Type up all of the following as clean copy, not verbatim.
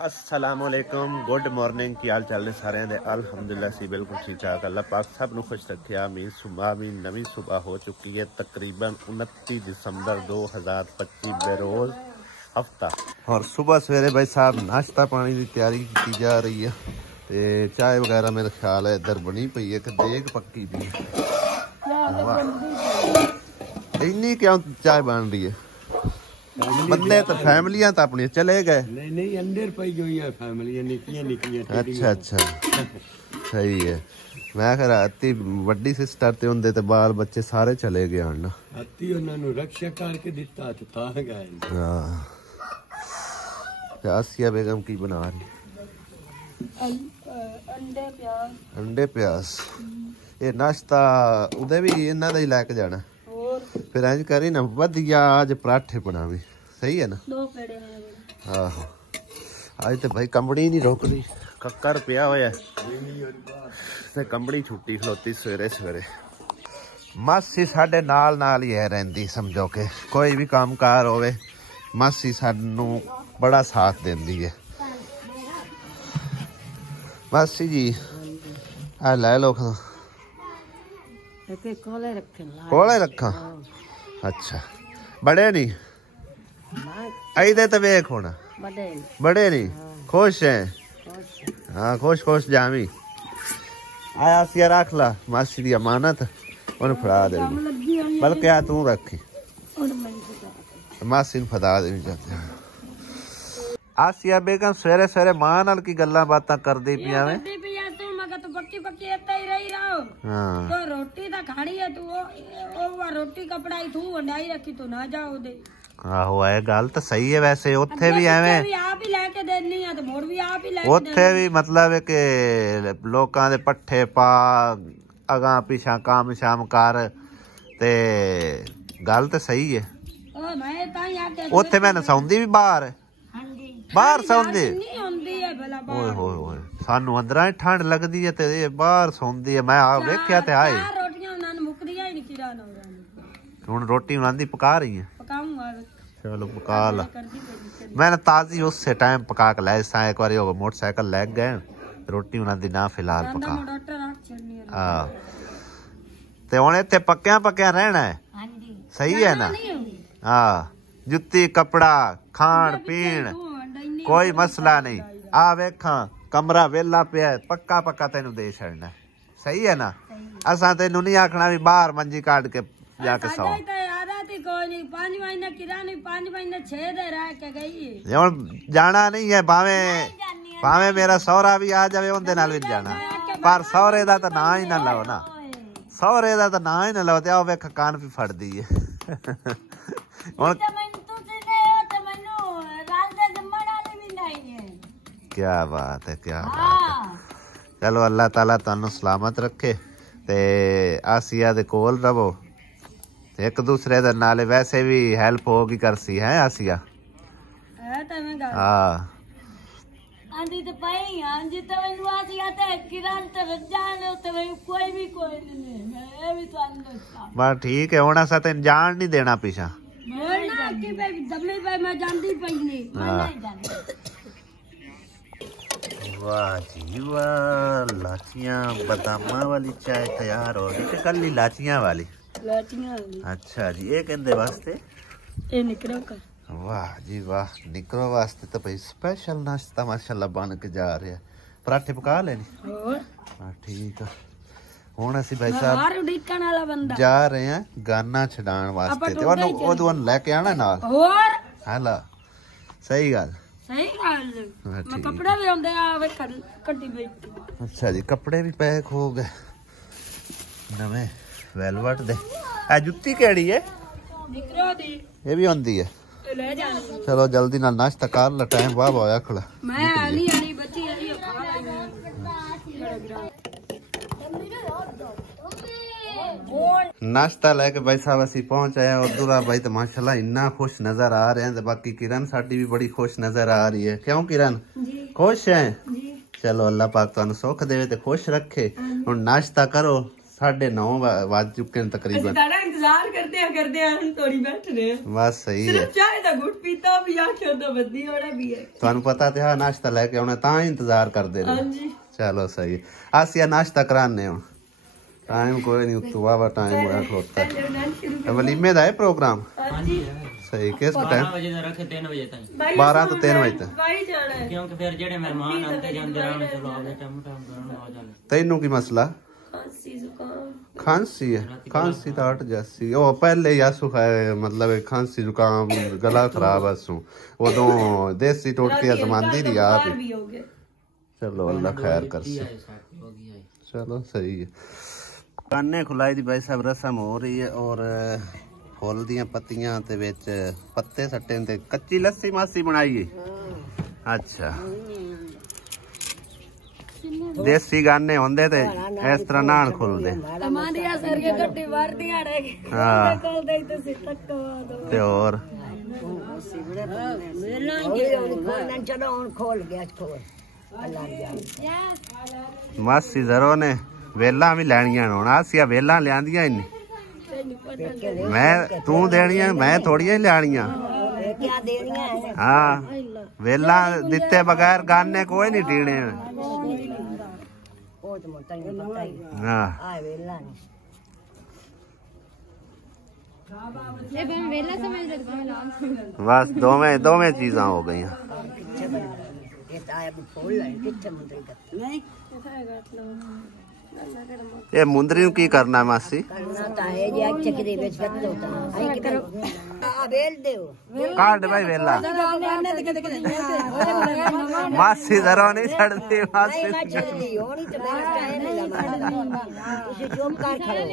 अस्सलामुअलैकुम good morning की हाल चाल ने सारे दे अल्हम्दुलिल्लाह सी बिल्कुल ठीक ठाक अल्लाह पाक सब नु खुश रखे। मीर सुबह भी नवी सुबह हो चुकी है तकरीबन 29 दिसंबर 2025 बेरोज हफ्ता। और सुबह सवेरे भाई साहब नाश्ता पानी की तैयारी की जा रही है ते चाय वगैरह मेरा ख्याल है इधर बनी पई है कि देग पक्की भी इन्नी क्यों चाय बन रही है। बंदे तो फैमिलियां तो अपनी चले गए। नहीं अंदर पई गई है फैमिली निक्कियां। अच्छा सही है। मैं खैर अति वड्डी सिस्टर ते हुंदे ते बाल बच्चे सारे चले गए हन। अति उन्हां नु रक्षा करके दिता ते ता गए। हां आसिया बेगम की बना रही अंडे प्याज ये नाश्ता उदे भी इन्हां दा ही लेके जाना। फिर इंज करी ना वधिया आज पराठे बनावी सही है ना। आहो आज तो भाई कंबड़ी नहीं रोकदी कक्कर पिया होया ते कंबड़ी छुट्टी खलोती सवेरे सवेरे। मासी साडे नाल ही है रहिंदी समझो के कोई भी काम कार होवे मासी सानू बड़ा साथ देंदी है। मासी जी आ ले लो कोले रखा। अच्छा बड़े नहीं आई तो वेख होना बड़े नहीं खुश है। हाँ खुश जामी आया सिया रख ला मासी दी अमानत उन फड़ा दे बल्कि आ तू रखी मासी ने फदा देनी चाहते। आसिया बेगम सवेरे सवेरे मां नाल की गल्लां बातां करदी पिया वे। हाँ तो रोटी ता खानी है तू ओ रोटी कपड़ा ही तू वंडाई रखी तू ना जाओ दे। आहो है गल तो सही है वैसे उत्थे भी एवें भी आप ही लेके देनी है ते मोड़ भी आप ही लेके उत्थे भी मतलब है कि लोकां दे पट्ठे पा अगा पिछा काम शाम कर ते गल तो सही है। ओ मैं ताई आके उत्थे मैं नसाउंदी भी बाहर बाहर सौंदी नहीं होंदी है भला ओए होए होए सानू अंदर ठंड लगदी है ते बाहर सौंदी है। मैं आ वेख्या ते आए रोटियां उनां मुकदियां ही नहीं किरा ना हुन रोटी उनां दी पका रही है। पकाऊंगा चलो पका ला मैंने ताजी उस टाइम पका के लाए सा एक बारी हो मोटरसाइकिल ले गए रोटी उनां दी ना फिलहाल पका। हां ते हुन इत्थे पक्कियां रहना है सही है ना। हां जुत्ती कपड़ा खान पीन कोई मसला नहीं। आ वेखा कमरा वेला पिया पक्का तेनू दे छड़ना सही है ना। असा तेनू नहीं आखना भी बाहर मंजी काट के जाके सौ। जाना नहीं है भावे मेरा सौरा भी आ जावे उनदे नाल भी जाना पर सौरे दा तो ना ही ना लो ना सौरे दा तो ना ही ना लो ते आओ वेख कान भी फड़ दी है। क्या बात है क्या बात है। चलो अल्लाह ताला तुहानू सलामत रखे ते आसिया दे कोल रवो एक दूसरे दे नाले वैसे भी हेल्प होगी करसी है आसिया। हाँ आंधी तो पाई आंधी तो मैनू आसिया ते किरण ते रजान ते मैं कोई नहीं मैं भी तो अंदर बस ठीक है होना सा तेन जान नहीं देना पीछा बोलना कि भाई जम्मी भाई मैं जानती पई नहीं मैं नहीं जानती। वाह जी वाह लाचियां बादामा वाली चाय तैयार हो गई कल लाचियां वाली। अच्छा जी ये कहंदे वास्ते ये निकरो का। वाह जी वाह निकरो वास्ते तो भाई स्पेशल नाश्ता माशाल्लाह बन के जा रहा है। पराठे पका लेने हाँ ठीक है। हुण असीं भाई साहब जा रहे हैं गाना छडाण वास्ते ते ओनू लेके आना नाल और हाला सही गल सही गल मैं कपड़े भी आंदे आवे कड्डी बैठी। अच्छा जी कपड़े भी पैक हो गए नवे वेलवेट दे। आ जुत्ती केड़ी है निकरो दी ये भी आंदी है ले जानी। चलो जल्दी नाल नाश्ता कर ला टाइम वाह होया खड़ा। मैं आली बच्ची आली नाश्ता लेके भाई साहब असी पहुंच आए और दूरा भाई तो माशाल्लाह इन्ना खुश नजर आ रहे हैं। बाकी किरण साडी भी बड़ी खुश नजर आ रही है। क्यों किरण खुश है। चलो अल्लाह पाक तुहानू सुख देवे ते खुश रखे। हुण नाश्ता करो 9:30 बज चुके हैं तकरीबन इंतजार करते हैं हम थोड़ी बैठ रहे हैं बस सही है सिर्फ चाय दा घुट पीता भी आखे तो बद्दी होना भी है ਤੁਹਾਨੂੰ ਪਤਾ ਤੇ ਆ ਨਾਸ਼ਤਾ ਲੈ ਕੇ ਆਉਣਾ ਤਾਂ ਹੀ ਇੰਤਜ਼ਾਰ ਕਰਦੇ हाँ ਰਹੇ जी ਚਲੋ ਸਹੀ ਅਸੀਂ ਨਾਸ਼ਤਾ ਕਰਾਣੇ ਹੁਣ ਟਾਈਮ ਕੋਈ ਨਹੀਂ ਉੱਤੋਂ ਵਾਵਾ ਟਾਈਮ ਹੋਇਆ ਖਲੋਤਾ ਵਲੀਮੇ ਦਾ ਹੈ ਪ੍ਰੋਗਰਾਮ हाँ जी ਸਹੀ ਕਿਸ ਟਾਈਮ 12 ਵਜੇ ਦਾ ਰੱਖੇ 3 ਵਜੇ ਤਾਈਂ 12 ਤੋਂ 3 ਵਜੇ ਤੱਕ भाई जाना है ਕਿਉਂਕਿ ਫਿਰ ਜਿਹੜੇ ਮਹਿਮਾਨ ਆਉਂਦੇ ਜਾਂਦੇ ਰਹਿਣ ਚਲੋ ਆਪਦੇ ਟਾਈਮ ਕਰਨ ਆ ਜਾਣ ਤੈਨੂੰ ਕੀ ਮਸਲਾ खांसी जुकाम खांसी है खांसी तो हट जासी ओ पहले ही आंसू खाए मतलब खांसी जुकाम गला खराब आंसू उदों देसी टोटकियां समांदी रही आप भी हो गए चलो अल्लाह खैर कर से चलो सही है काने खुलाई दी भाई साहब रस्म हो रही है और फुल दियां पत्तियां ते विच पत्ते सट्टे ते कच्ची लस्सी मासी बनाई है अच्छा देसी गाने होंदे ते इस तरह नान खुलदे हमारिया सर के गड्डी मार दिया रे हां कल दे तो सितक दो ते और चलो खोल गया खोल अल्लाह मासी जरो ने वेला भी लैनियां हुण आसिया वेला लियांदियां ही नहीं मैं तू देनियां मैं थोड़ियां ही लैनियां क्या देनियां है हां वेला दिते बगैर गाने कोई नहीं टीने ओ तो मोटा नहीं पता ही हां आ वेला नहीं ये बम वेला समझ ले बम लाल बस दोवें चीज़ां हो गई ये आया भी फूल है किथे मुंदरी का नहीं ये मुंदरी नु की करना है मासी करना ता है जे अच्छे के बेच सकते होता है आई करो आ बेल देओ काट भाई वेला मासी जरो नहीं छड़ती मासी मैं छड़ी होनी तो मेरा टाइम नहीं लगा उसे जो कार खड़ो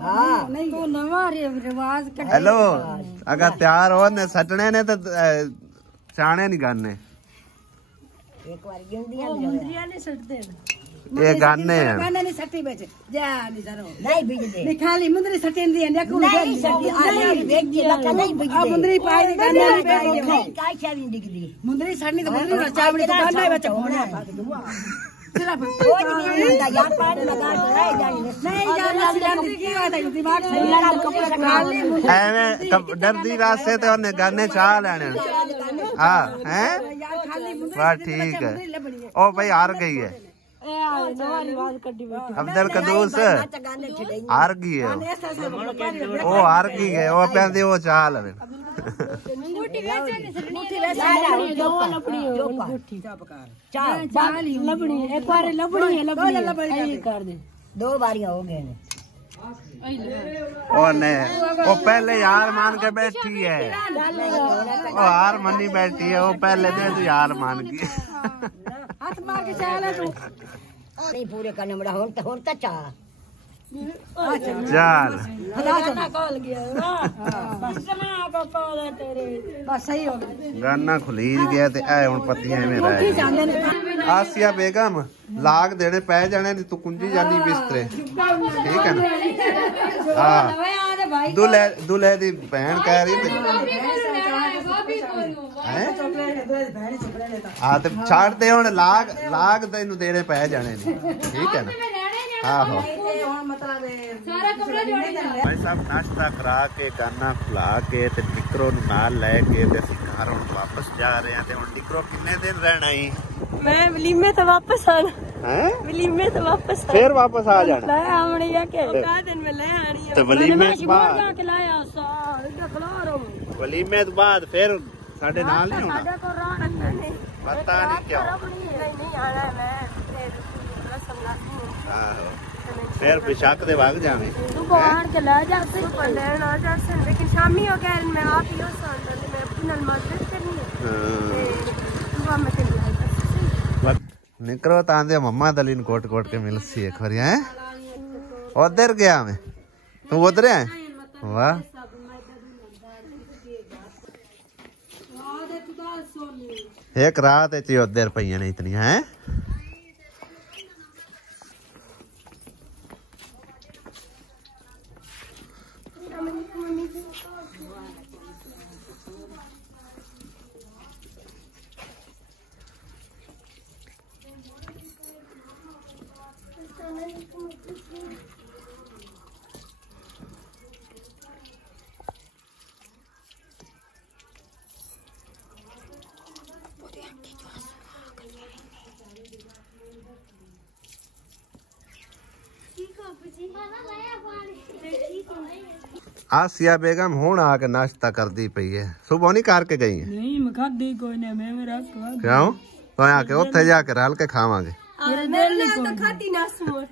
हां नहीं तो नवा रिवाज हेलो अगर तैयार हो ने सटने ने तो चाणे नहीं गाने एक बार गिंदियां मुंदरियां ने सटते ये गाने हैं गाने नहीं सट्टी बेच जा नहीं जरो नहीं बिज दे नहीं खाली मुंदरी सट्टी दी है देखो नहीं सट्टी नहीं बेच दे लका नहीं बिज दे मुंदरी पाई दी गाने नहीं पाई दी नहीं काय चावी दिखदी मुंदरी सड़नी तो मुंदरी चावड़ी तो गाने बच्चा होना सिर्फ वो नहीं ना यार पानी लगा तो रह जानी नहीं यार मुंदरी की बात है दिमाग से लड़ा कपड़ा खाली एवें डरदी वास्ते ते ओने गाने चाह लेने हां हैं यार खाली मुंदरी वाह ठीक है ओ भाई हार गई है नवा रिवाज कड्डी बेटी अब्दुल कदूस गाने छड़े हार गई है वो हार गई है वो पैंदी वो चाह लवे मुठी वैसे दो लपड़ी हो गुठी चार चाली लबड़ी एक बार लबड़ी है लबड़ी कर दे दो बारियां हो गए ने ओने वो पहले यार मान के बैठी है वो हार मनी बैठी है वो पहले दे तू यार मान की हाथ मार के चाल है तू नहीं पूरे करने बड़ा होता चाह चल गाना कॉल गया बस ना को कॉल है तेरे बस सही हो गया गाना खुलीज गया ते ऐ हुन पत्तियां में रह गई आसिया बेगम लाग देने पै जाने नी तू कुंजी जानी बिस्तरे ठीक है ना हां दूल्हे दी बहन कह रही हां ते छाड़ दे हुन लाग तैनू देने पै जाने नी ठीक है ना आहो सारा कपड़ा जोड़ी भाई साहब नाश्ता करा के गाना खुला के ते निकरो नाल लेके ते घर हुन वापस जा रहे हैं ते हुन निकरो कितने दिन रहना ही मैं वलीमे तो वापस आना हैं वलीमे तो वापस फिर वापस आ जाना ले आमणी या के का दिन में ले आनी है ते वलीमे तो बाद के लाया साल इधर खला रहो वलीमे तो बाद फिर साडे नाल नहीं होना साडे को रात नहीं पता नहीं क्या नहीं आना मैं रसम लाती आहो फिर बेशक दे भाग जावे तू बाहर चला जा से लेना जा से लेकिन शामी हो गया मैं आप ही हो सान मैं अपनी नमाज करनी है दुआ में चली निकरो तांदे मम्मा दलीन कोट कोट के मिलसी एक बार हैं उधर गया मैं तू उधर है वाह एक रात च उधर पईयां ने इतनी हैं आसिया बेगम हुण आके नाश्ता करदी पई है। सुबह नहीं करके गई है? नहीं मैं खादी कोई नहीं, मैं मेरा क्यों? तो आके उत्थे जाके रल के खावांगे। मेरे दिल नहीं तो कोई खाती ना सुमर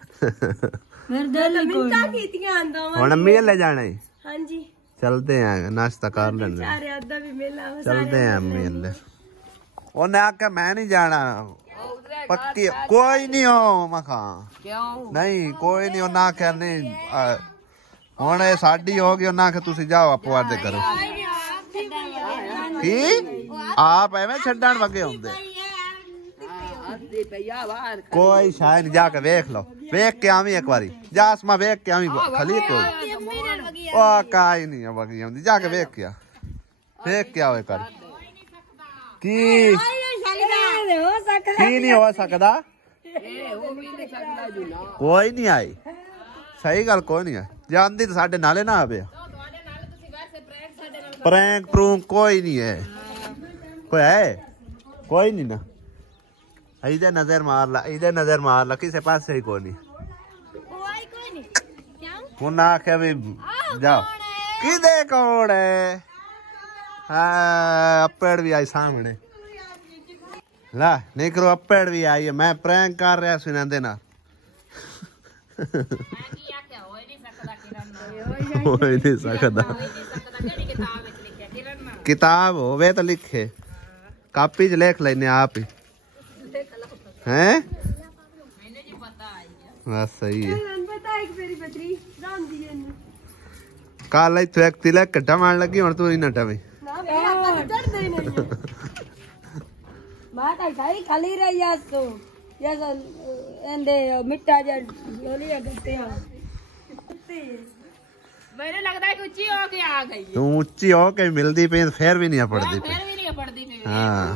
मेरे दिल नहीं कोई मिंटा कीतियां आंदा हुण मेले जाना है। हां जी चलते हैं नाश्ता कर लेंगे। सारे अद्दा भी मेला हो चलते हैं मेले। उन्हें आके मैं नहीं जाना पक्की कोई नहीं हो मखा नहीं कोई नहीं उन्हें आख्या नहीं हुण ये साडी हो गई उन्हें आख्या तुसी जाओ आपो आदे करो की आप एवें छड्डण वगे हुंदे कोई शायद नहीं जाके वेख लो वेख के आवी एक बारी जा आसमा वेख के आवी खली कोई ओ काई नहीं है वगी आंदी जाके वेख के आओ एक बार की नहीं हो सकता कोई नहीं आई सही गल कोई नहीं आई जानती तो साडे नाले ना आवे प्रैंक प्रूंक कोई नहीं है कोई नहीं ना इधर नजर मार ला किसी पास से ही कोई नहीं उन्हें आख्या भी जाओ किदे कौन है अप्पेड़ भी आई सामने ला नहीं करो अप्पेड़ भी आई है मैं प्रैंक कर रहा सुनांदे ना हो नहीं सकता किताब होवे तो लिखे कापी च लिख लेने आप ही हैं बस सही है कल इतों एक तिलक कट्टा मारन लगी हुण तू इन्ना टवे माता खाई खाली रही आज तो जैसा एंदे मिट्टा जा लोलिया करते हैं मेरे लगता है कि ऊंची होके आ गई है। तू ऊंची होके मिलदी पे फिर भी नहीं पड़दी फिर भी नहीं पड़ती पे हाँ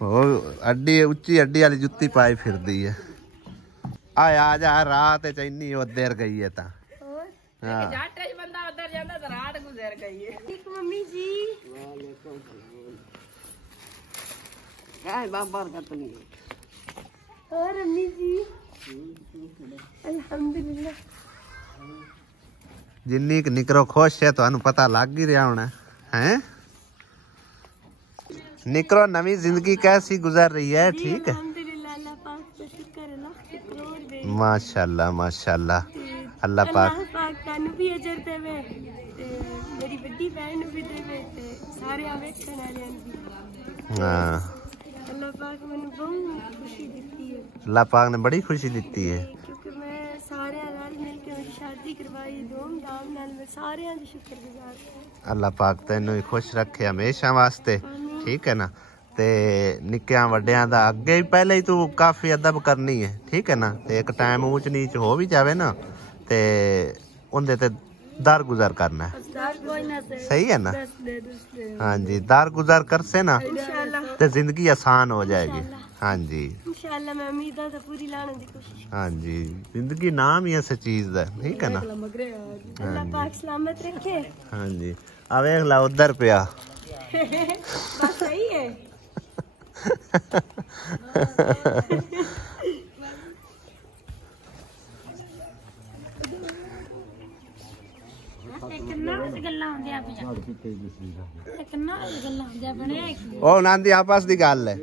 वो अड्डी ऊंची अड्डी वाली जुत्ती पाई फिरदी है आ जा रात च इन्नी उधर गई है ता हां जाट बंदा उधर जांदा तो रात गुजर गई है। ठीक मम्मी जी और अम्मी जी अल्हम्दुलिल्लाह जिन्नी क निकरो खुश है तो पता लग ही रहा होना है निकरो नवी जिंदगी कैसी गुजर रही है ठीक है अल्हम्दुलिल्लाह अल्लाह पाक का शुक्र है लाख करोड़ दे माशाल्लाह माशाल्लाह अल्लाह पाक तानू भी अजर देवे ते मेरी बड़ी बहन भी देवे ते सारे वेखण वालियां भी हां अल्लाह पाक मैंने बहुत खुशी दी है अल्लाह पाक ने बड़ी खुशी दी है क्योंकि मैं सारे नाल मिलके मेरी शादी करवाई धूमधाम नाल मैं सारे दा शुक्रगुजार हूं अल्लाह पाक तेनू ही खुश रखे हमेशा वास्ते ठीक है ना ते निक्कियां वड्डियां दा अगे ही पहले ही तू काफी अदब करनी है ठीक है ना ते एक टाइम ऊंच नीच हो भी जावे ना ते उनदे ते दर गुजर करना है सही है ना हाँ जी दर गुजर कर से ना तो जिंदगी आसान हो जाएगी हाँ जी इंशाल्लाह मैं उम्मीदां तो पूरी लाने दी कोशिश हाँ जी जिंदगी नाम ही ऐसी चीज है ठीक है ना अल्लाह पाक सलामत रखे हाँ जी अब एक ला उधर पिया बस सही है ओ नांदी आपस दी गल है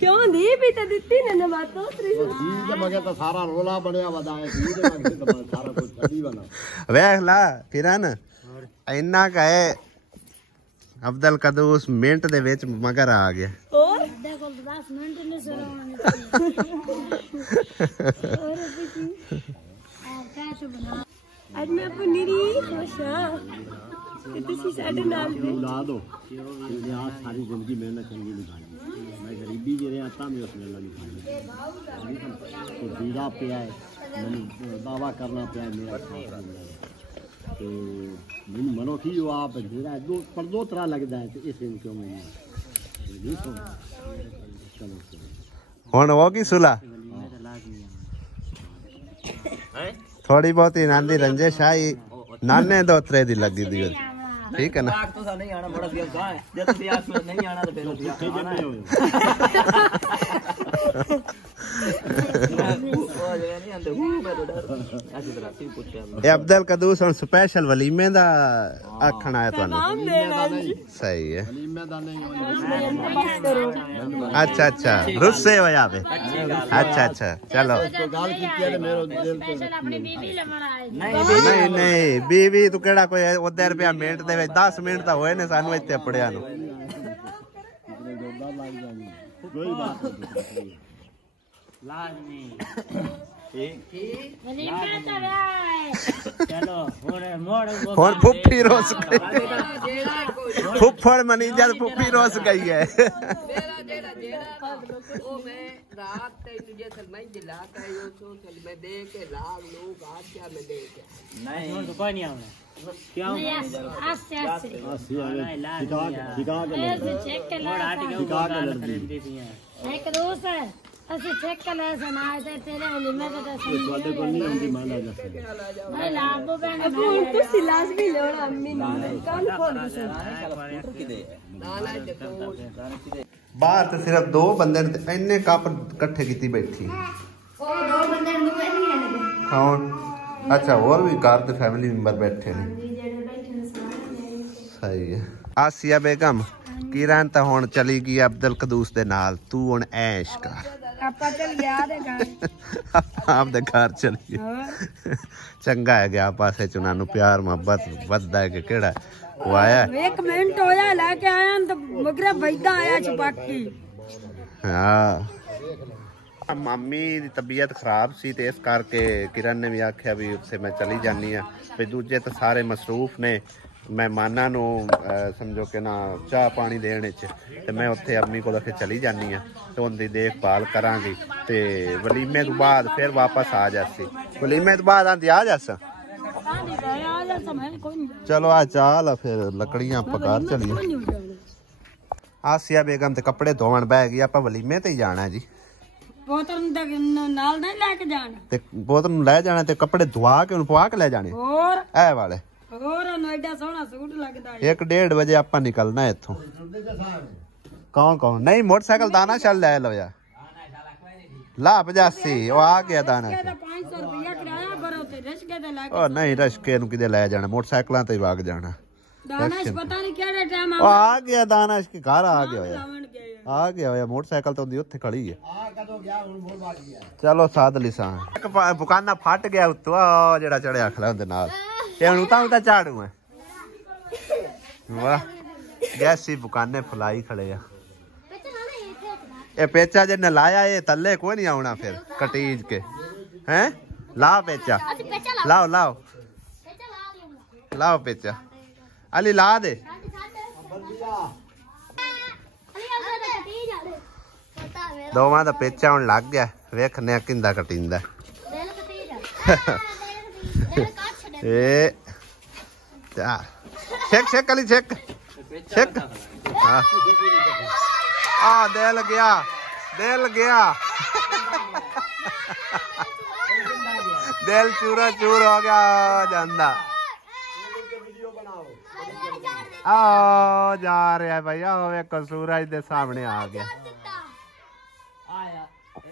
क्यों दी भी तो दित्ती ने बात तो मगर तो सारा रोला बनया वदाए सारा कुछ छड़ी बना वेख ला किरण इन्ना का है अब्दुल कदूस मिनट दे विच मगर आ गया और देखो 10 मिनट ने सरावने और अभी जी क्या तो बना आज मैं अपनी निरी खुश हां कि तुसी साडे नाल दे ला दो ये आज सारी जिंदगी मेहनत चंगी निकाली मैं गरीबी जे आता मैं उसने अल्लाह निकाली तो दीदा पे है मैंने दावा करना पे मेरा तो मैंने मनो की जो आप जीरा दो पर दो तरह लगता है तो इस क्यों मैं हुण हो गई सुला थोड़ी बहुत ही नांदी रंजिश आई नाने दोतरे दी लगी दी ठीक है ना तो सा नहीं आना बड़ा दिया है जब से आख में नहीं आना तो फिर आना है ये अब्दुल कदूस और स्पेशल वलीमे दा आखण आया तुहानू सही है अच्छा अच्छा रुस्से हो यहाँ पे अच्छा अच्छा चलो नहीं नहीं बीवी तू केड़ा कोई उधर रुपया मिनट दे 10 मिनट तो होए ने सानू इत्थे पड़िया नु कोई बात नहीं लाजमी फोन फुफ्फी रोस गई फुफ्फड़ मनी जद फुफ्फी रोस गई है रात तुझे मैं दिलाता है यो चल मैं दे के लाग लोग आज क्या मैं दे के नहीं कोई नहीं आना क्यों एक दोस्त है ਅਸੀਂ ਚੈੱਕ ਕਰ ਲਿਆ ਸੁਣਾਏ ਤੇ ਤੇਰੇ ਵਾਲੀ ਮੈਂ ਤਾਂ ਤੁਹਾਡੇ ਕੋਲ ਨਹੀਂ ਆਉਂਦੀ ਮਾਂ ਲਾ ਜਾ ਨਹੀਂ ਲਾਭੋ ਬੈਨ अबू उनको सिलास भी ले और अम्मी ने कान खोल के बाहर तो सिर्फ 2 बंदे ने इन्ने कप इकट्ठे कीती बैठी ਉਹ ਦੋ ਬੰਦੇ ਨੂੰ ਨਹੀਂ ਆਣਗੇ कौन अच्छा और भी घर के फैमिली मेंबर बैठे ने ਜਿਹੜੇ ਬੈਠੇ ਨੇ ਸਾਰੇ सही है आसिया बेगम किरण तो हुण चली गई अब्दुल कदूस दे नाल तू हुण ऐश कर आपा चल गया दे घर आप दे घर चलिए चंगा है गया पासे च उन्हां नूं प्यार मोहब्बत वधदा है कि केड़ा वो आया एक मिनट होया लेके आया तो मगरे बैठा आया छपाकी हाँ मामी दी तबीयत खराब सी ते इस करके किरण ने भी आख्या भी उत्थे मैं चली जानी आ ते दूजे तो सारे मसरूफ ने मेहमानां नूं समझो कि ना चाह पानी देने च ते मैं उत्थे अम्मी को लेके चली जानी आ ते उनकी देखभाल करांगी ते वलीमे तो बाद फिर वापस आ जासी वलीमे तो बाद आंदी आ जास चलो आ चाल फिर लकड़ियां पकार चलिए आसिया बेगम ते कपड़े धोवन बह गई आपां वलीमे ते ही जाना जी बोतल नाल नहीं लेके जाना ते बोतल नूं लै जाना ते कपड़े धुआ के उन पवा के ले जाने और ए वाले और एडा सोहना सूट लगदा है 1-1:30 बजे आपां निकलना है इत्थों कौन कौन नहीं मोटरसाइकिल दाना चल ले लो यार ला 85 वो आ गया दाना 500 रुपया किराया भरो ते रश्के ते लाके ओ नहीं रश्के नु किदे ले जाना मोटरसाइकिलां ते भाग जाना दाना पता नहीं केड़े टाइम ओ आ गया दाना इसके घर आ गया यार आ गया होया मोटरसाइकिल तो उदी उत्थे खड़ी है चलो साध लिसा एक बुकाना फट गया उत्तो जेड़ा चढ़िया खला उंदे नाल ये हुन उता झाड़ू है वाह गैसी बुकाने फुलाई खड़े आ ये पेचा जे ने लाया ये तले कोई नहीं आना फिर कटीज के हैं ला पेचा लाओ लाओ लाओ पेचा अली ला दे दोवां दा पेचा हुण लग गया वेखने किंदा कटिंदा ए चेक चेक अली चेक चेक हाँ दिल गया दिल गया दिल चूरा चूर हो गया जांदा आओ जा रहा है भाई आओ वेखो सूरज दे सामने आ गया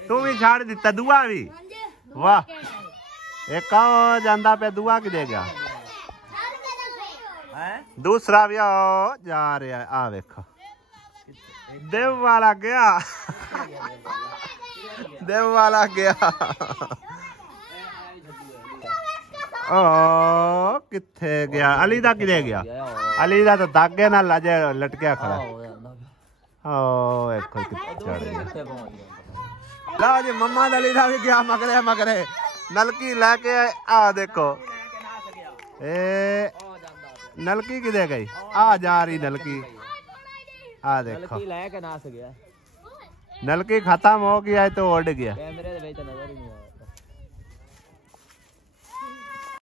तू भी छाड़ दिता दुआ भी वाह एक जांदा पे दुआ की देगा दूसरा भी आओ जा रहा है आ वेखो देव वाला गया देव वाला गया ओ किथे गया अली दा किदे गया अली दा तो दागे नाल अजे लटकिया खड़ा ओ देखो किथे चढ़ गया ला जी मम्मा दा अली दा भी गया मगरे मगरे नलकी लेके आ देखो ए नलकी किदे गई आ जा रही नलकी आ देखो लेके नास गया नलकी खत्म हो गया है तो उड़ गया कैमरे दे विच नजर ही नहीं आया